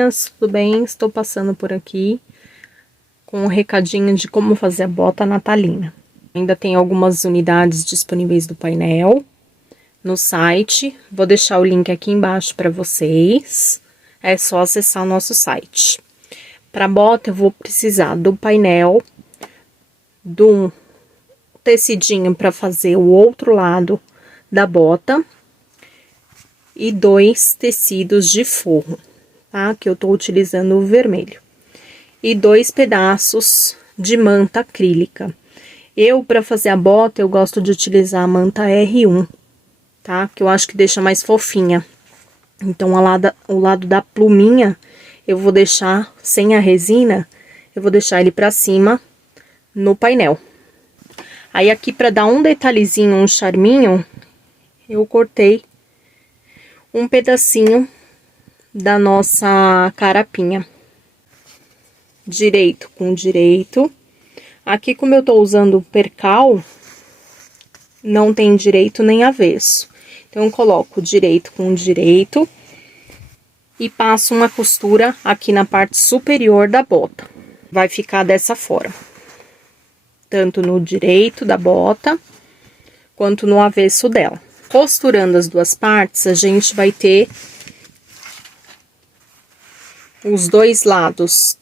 meninas, tudo bem? Estou passando por aqui com um recadinho de como fazer a bota natalina. Ainda tem algumas unidades disponíveis do painel no site. Vou deixar o link aqui embaixo para vocês. É só acessar o nosso site. Para bota eu vou precisar do painel, do tecidinho para fazer o outro lado da bota e 2 tecidos de forro, tá? Que eu tô utilizando o vermelho. E 2 pedaços de manta acrílica. Eu, para fazer a bota, eu gosto de utilizar a manta R1, tá? Que eu acho que deixa mais fofinha. Então, o lado da pluminha, eu vou deixar sem a resina, eu vou deixar ele pra cima no painel. Aí, aqui, pra dar um detalhezinho, um charminho, eu cortei um pedacinho da nossa carapinha. Direito com direito. Aqui, como eu tô usando percal, não tem direito nem avesso. Então, eu coloco direito com direito e passo uma costura aqui na parte superior da bota. Vai ficar dessa forma. Tanto no direito da bota, quanto no avesso dela. Costurando as duas partes, a gente vai ter os dois lados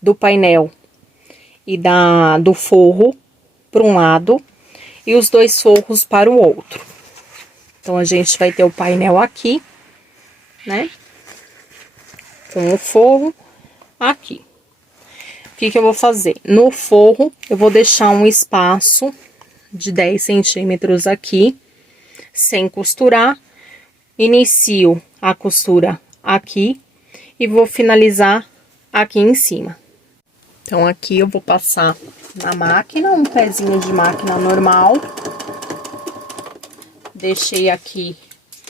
do painel e do forro para um lado e os dois forros para o outro. Então, a gente vai ter o painel aqui, né? Com o forro aqui. O que eu vou fazer? No forro, eu vou deixar um espaço de 10 centímetros aqui, sem costurar. Inicio a costura aqui e vou finalizar aqui em cima. Então, aqui eu vou passar na máquina, um pezinho de máquina normal. Deixei aqui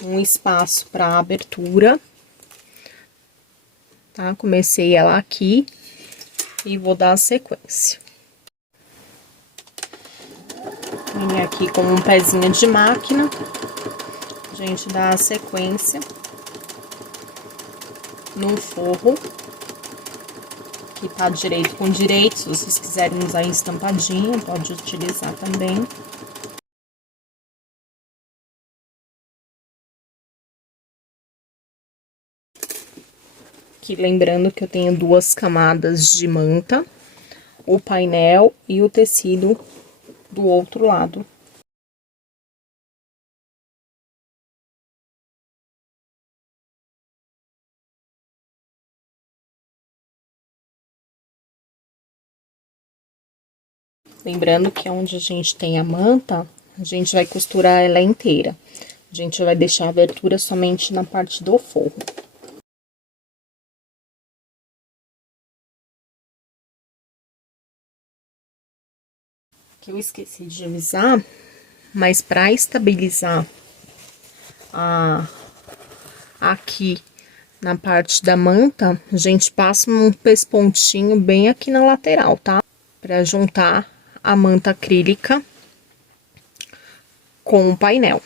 um espaço para abertura, tá? Comecei ela aqui e vou dar a sequência. Vim aqui com um pezinho de máquina, a gente dá a sequência no forro, que tá direito com direito. Se vocês quiserem usar estampadinho, pode utilizar também. Aqui, lembrando que eu tenho 2 camadas de manta, o painel e o tecido do outro lado. Lembrando que onde a gente tem a manta, a gente vai costurar ela inteira. A gente vai deixar a abertura somente na parte do forro. Que eu esqueci de avisar, mas para estabilizar aqui na parte da manta, a gente passa um pespontinho bem aqui na lateral, tá? Para juntar a manta acrílica com o painel.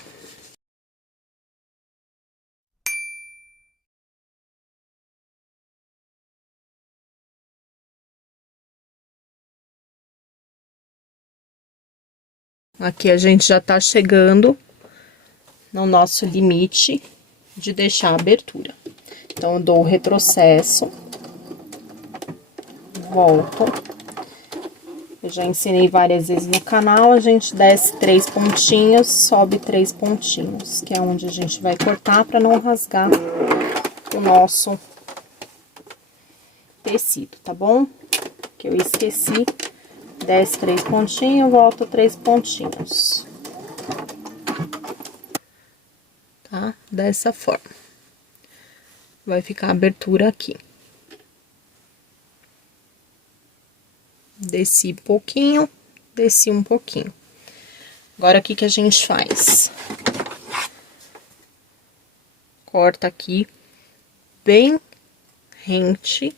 Aqui a gente já tá chegando no nosso limite de deixar a abertura. Então, eu dou o retrocesso, volto. Eu já ensinei várias vezes no canal, a gente desce 3 pontinhos, sobe 3 pontinhos, que é onde a gente vai cortar para não rasgar o nosso tecido, tá bom? Que eu esqueci, desce 3 pontinhos, volta 3 pontinhos. Tá? Dessa forma. Vai ficar a abertura aqui. Desci pouquinho, desci um pouquinho. Agora, o que que a gente faz? Corta aqui, bem rente.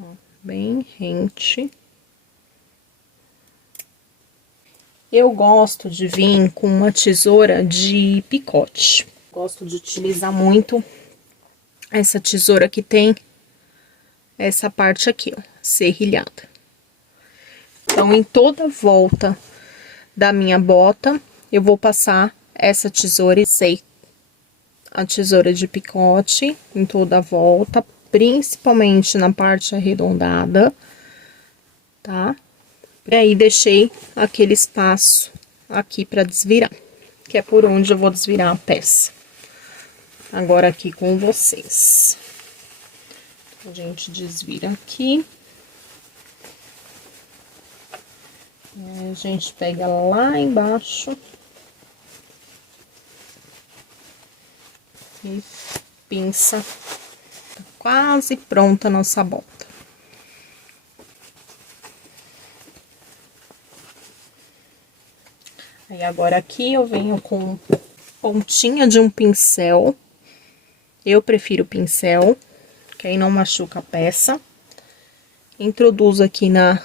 Ó, bem rente. Eu gosto de vir com uma tesoura de picote. Gosto de utilizar muito essa tesoura que tem essa parte aqui, ó, serrilhada. Então, em toda a volta da minha bota, eu vou passar essa tesoura e sei a tesoura de picote em toda a volta, principalmente na parte arredondada, tá? E aí, deixei aquele espaço aqui pra desvirar, que é por onde eu vou desvirar a peça. Agora, aqui com vocês. A gente desvira aqui. A gente pega lá embaixo. E pinça. Tá quase pronta a nossa bota. Aí, agora aqui eu venho com pontinha de um pincel. Eu prefiro pincel, que aí não machuca a peça. Introduzo aqui na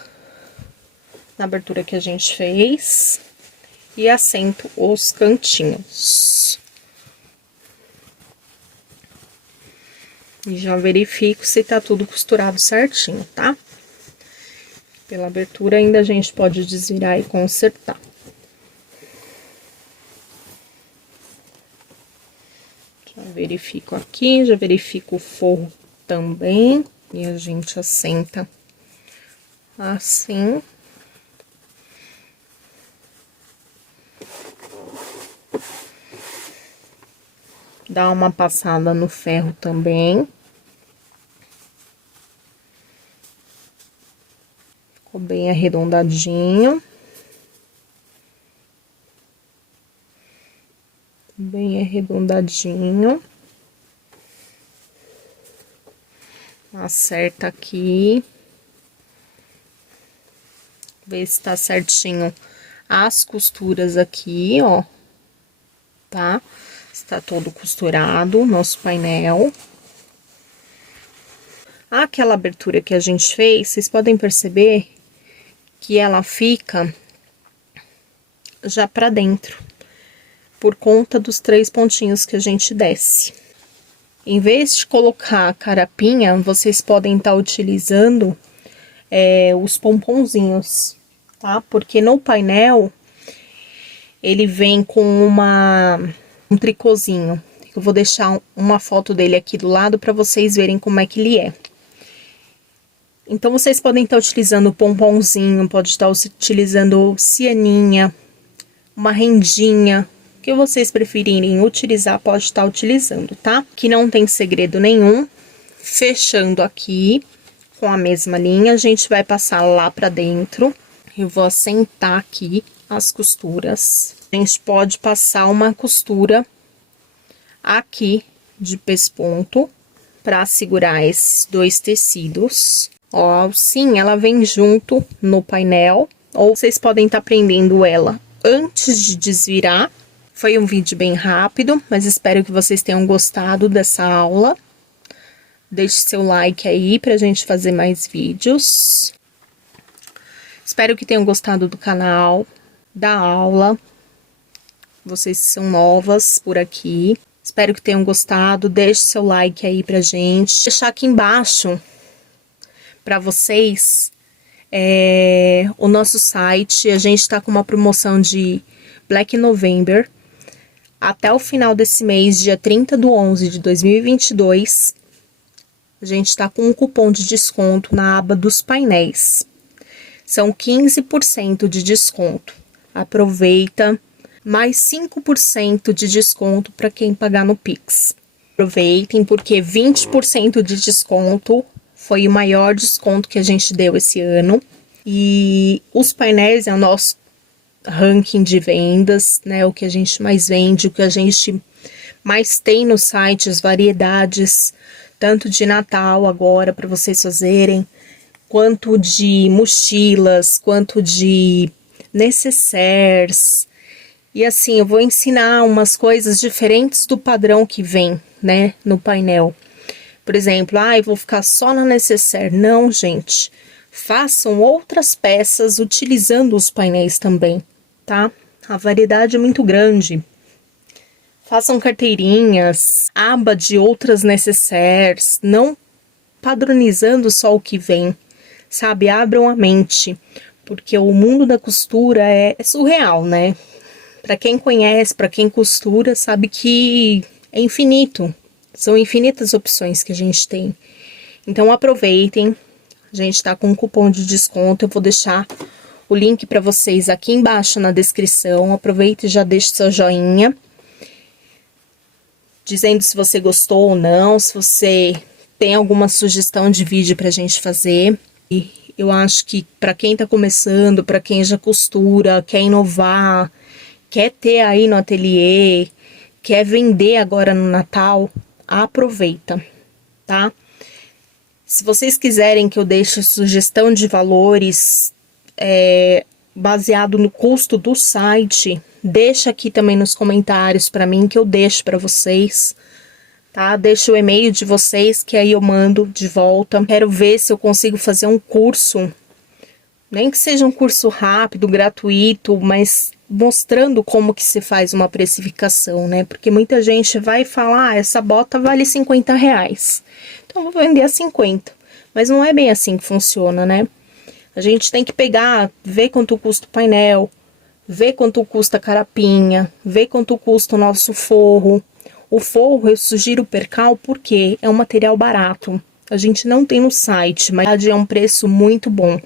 abertura que a gente fez. E assento os cantinhos. E já verifico se tá tudo costurado certinho, tá? Pela abertura ainda a gente pode desvirar e consertar. Já verifico aqui, já verifico o forro também. E a gente assenta assim. Dá uma passada no ferro também. Ficou bem arredondadinho. Bem arredondadinho. Acerta aqui. Vê se tá certinho as costuras aqui, ó. Tá? Está todo costurado, nosso painel. Aquela abertura que a gente fez, vocês podem perceber que ela fica já pra dentro, por conta dos 3 pontinhos que a gente desce. Em vez de colocar a carapinha, vocês podem estar utilizando os pomponzinhos, tá? Porque no painel, ele vem com um tricôzinho. Eu vou deixar uma foto dele aqui do lado para vocês verem como é que ele é. Então, vocês podem estar utilizando o pomponzinho, pode estar utilizando cianinha, uma rendinha, o que vocês preferirem utilizar, pode estar utilizando, tá? Que não tem segredo nenhum. Fechando aqui com a mesma linha, a gente vai passar lá pra dentro. Eu vou assentar aqui as costuras. A gente pode passar uma costura aqui de pesponto pra segurar esses 2 tecidos. Ó, a alcinha, ela vem junto no painel, ou vocês podem estar prendendo ela antes de desvirar. Foi um vídeo bem rápido, mas espero que vocês tenham gostado dessa aula. Deixe seu like aí pra gente fazer mais vídeos. Espero que tenham gostado do canal, da aula. Vocês são novas por aqui. Espero que tenham gostado. Deixe seu like aí pra gente. Vou deixar aqui embaixo pra vocês o nosso site. A gente tá com uma promoção de Black November. Até o final desse mês, dia 30/11 de 2022, a gente tá com um cupom de desconto na aba dos painéis. São 15% de desconto. Aproveita, mais 5% de desconto para quem pagar no Pix. Aproveitem, porque 20% de desconto foi o maior desconto que a gente deu esse ano. E os painéis é o nosso ranking de vendas, né? O que a gente mais vende, o que a gente mais tem no site, as variedades, tanto de Natal agora para vocês fazerem, quanto de mochilas, quanto de necessaires. E assim, eu vou ensinar umas coisas diferentes do padrão que vem, né, no painel. Por exemplo, eu vou ficar só na necessaire. Não, gente. Façam outras peças utilizando os painéis também, tá? A variedade é muito grande. Façam carteirinhas, aba de outras necessaires, não padronizando só o que vem, sabe? Abram a mente, porque o mundo da costura é surreal, né? Para quem conhece, para quem costura, sabe que é infinito. São infinitas opções que a gente tem. Então aproveitem. A gente tá com um cupom de desconto. Eu vou deixar o link para vocês aqui embaixo na descrição. Aproveite e já deixe seu joinha, dizendo se você gostou ou não, se você tem alguma sugestão de vídeo pra gente fazer. E eu acho que para quem tá começando, para quem já costura, quer inovar, quer ter aí no ateliê, quer vender agora no Natal, aproveita, tá? Se vocês quiserem que eu deixe sugestão de valores baseado no custo do site, deixa aqui também nos comentários para mim que eu deixo para vocês, tá? Deixa o e-mail de vocês que aí eu mando de volta. Quero ver se eu consigo fazer um curso, nem que seja um curso rápido, gratuito, mas mostrando como que se faz uma precificação, né? Porque muita gente vai falar, ah, essa bota vale 50 reais. Então, eu vou vender a 50. Mas não é bem assim que funciona, né? A gente tem que pegar, ver quanto custa o painel, ver quanto custa a carapinha, ver quanto custa o nosso forro. O forro, eu sugiro o percal porque é um material barato. A gente não tem no site, mas é um preço muito bom.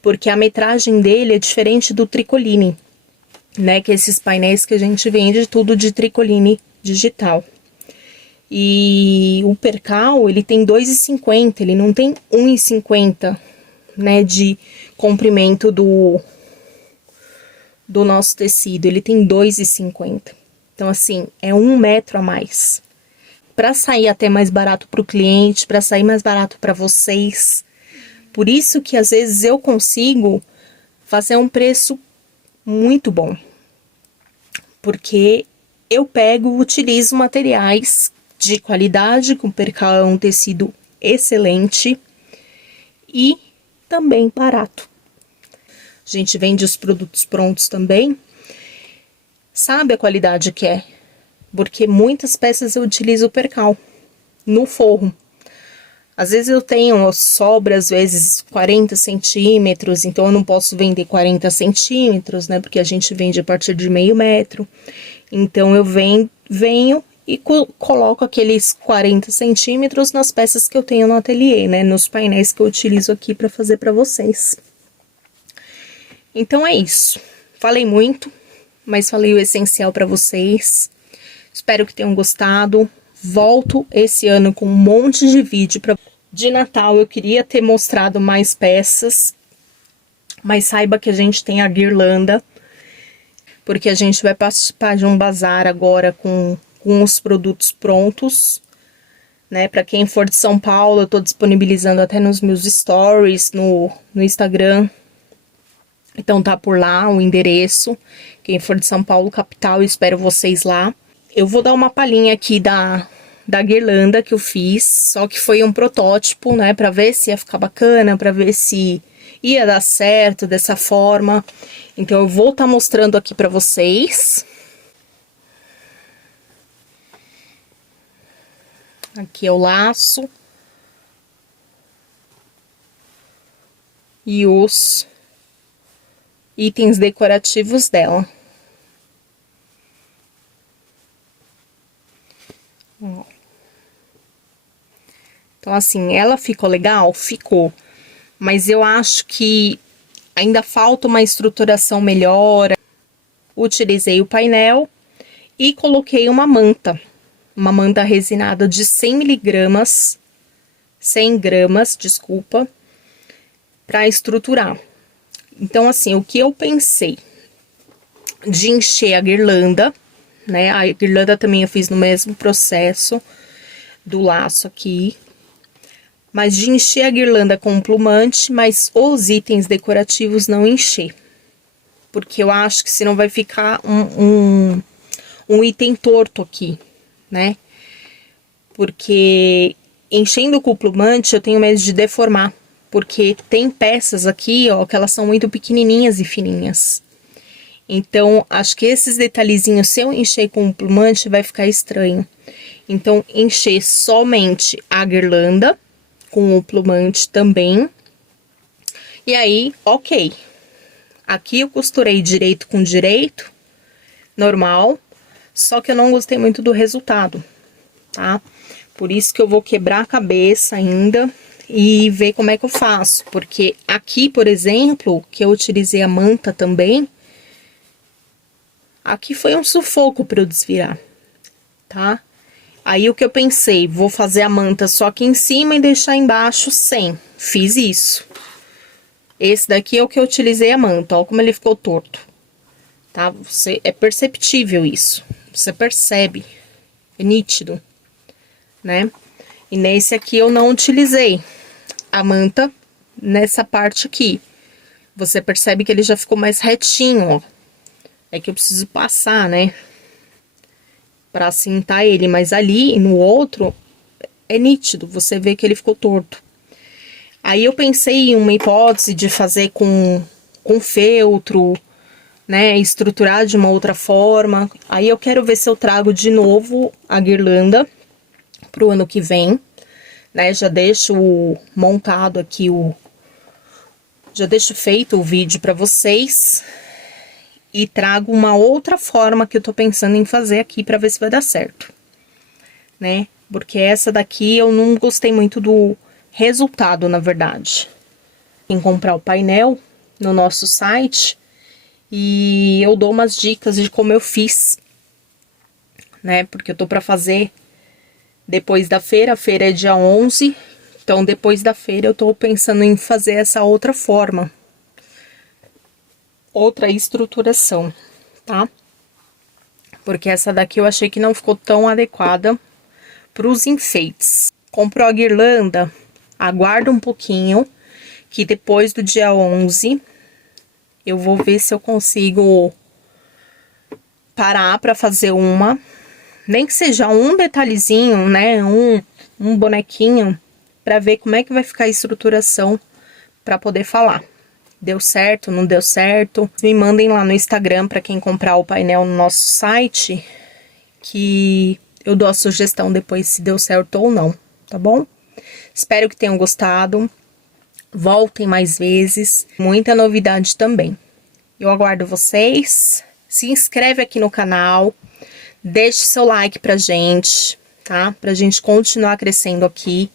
Porque a metragem dele é diferente do tricoline, né? Que é esses painéis que a gente vende, tudo de tricoline digital. E o percal, ele tem 2,50, ele não tem 1,50, né? De comprimento do nosso tecido, ele tem 2,50. Então, assim, é 1 metro a mais. Para sair até mais barato para o cliente, para sair mais barato para vocês. Por isso que às vezes eu consigo fazer um preço muito bom. Porque eu utilizo materiais de qualidade, com percal é um tecido excelente e também barato. A gente vende os produtos prontos também, sabe a qualidade que é, porque muitas peças eu utilizo o percal no forro. Às vezes eu tenho sobra, às vezes 40 centímetros, então eu não posso vender 40 centímetros, né? Porque a gente vende a partir de meio metro. Então eu venho e coloco aqueles 40 centímetros nas peças que eu tenho no ateliê, né? Nos painéis que eu utilizo aqui para fazer para vocês. Então é isso. Falei muito, mas falei o essencial para vocês. Espero que tenham gostado. Volto esse ano com um monte de vídeo de Natal. Eu queria ter mostrado mais peças, mas saiba que a gente tem a guirlanda, porque a gente vai participar de um bazar agora com os produtos prontos, né? Para quem for de São Paulo, eu tô disponibilizando até nos meus stories, no Instagram. Então tá por lá o endereço. Quem for de São Paulo, capital, eu espero vocês lá. Eu vou dar uma palhinha aqui da guirlanda que eu fiz, só que foi um protótipo, né, pra ver se ia ficar bacana, pra ver se ia dar certo dessa forma. Então eu vou estar mostrando aqui pra vocês. Aqui é o laço. E os itens decorativos dela. Então, assim, ela ficou legal? Ficou. Mas eu acho que ainda falta uma estruturação melhor. Utilizei o painel e coloquei uma manta resinada de 100 miligramas, 100 gramas, desculpa, para estruturar. Então, assim, o que eu pensei de encher a guirlanda, né? A guirlanda também eu fiz no mesmo processo do laço aqui. Mas de encher a guirlanda com plumante, mas os itens decorativos não encher. Porque eu acho que senão vai ficar um item torto aqui, né? Porque enchendo com plumante eu tenho medo de deformar. Porque tem peças aqui, ó, que elas são muito pequenininhas e fininhas. Então, acho que esses detalhezinhos, se eu encher com o plumante, vai ficar estranho. Então, encher somente a guirlanda com o plumante também. E aí, ok. Aqui eu costurei direito com direito, normal, só que eu não gostei muito do resultado, tá? Por isso que eu vou quebrar a cabeça ainda e ver como é que eu faço. Porque aqui, por exemplo, que eu utilizei a manta também, aqui foi um sufoco para eu desvirar, tá? Aí o que eu pensei, vou fazer a manta só aqui em cima e deixar embaixo sem. Fiz isso. Esse daqui é o que eu utilizei a manta, ó como ele ficou torto. Tá? É perceptível isso. Você percebe. É nítido, né? E nesse aqui eu não utilizei a manta nessa parte aqui. Você percebe que ele já ficou mais retinho, ó. É que eu preciso passar, né? Pra assentar ele, mas ali no outro é nítido, você vê que ele ficou torto. Aí eu pensei em uma hipótese de fazer com feltro, né, estruturar de uma outra forma. Aí eu quero ver se eu trago de novo a guirlanda pro ano que vem, né, já deixo montado aqui já deixo feito o vídeo pra vocês e trago uma outra forma que eu tô pensando em fazer aqui pra ver se vai dar certo, né, porque essa daqui eu não gostei muito do resultado, na verdade. Em comprar o painel no nosso site e eu dou umas dicas de como eu fiz, né? Porque eu tô pra fazer depois da feira, a feira é dia 11, então depois da feira eu tô pensando em fazer essa outra forma, outra estruturação, tá? Porque essa daqui eu achei que não ficou tão adequada pros enfeites. Comprou a guirlanda, aguarda um pouquinho, que depois do dia 11, eu vou ver se eu consigo parar pra fazer uma, nem que seja um detalhezinho, né, um bonequinho, pra ver como é que vai ficar a estruturação, pra poder falar. Deu certo, não deu certo? Me mandem lá no Instagram pra quem comprar o painel no nosso site, que eu dou a sugestão depois se deu certo ou não, tá bom? Espero que tenham gostado. Voltem mais vezes. Muita novidade também. Eu aguardo vocês. Se inscreve aqui no canal. Deixe seu like pra gente, tá? Pra gente continuar crescendo aqui.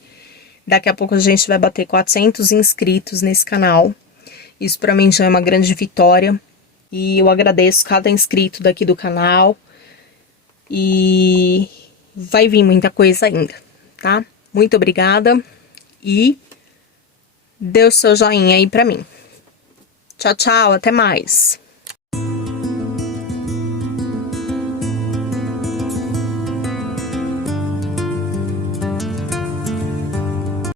Daqui a pouco a gente vai bater 400 inscritos nesse canal. Isso pra mim já é uma grande vitória. E eu agradeço cada inscrito daqui do canal. E vai vir muita coisa ainda, tá? Muito obrigada e dê o seu joinha aí pra mim. Tchau, tchau, até mais!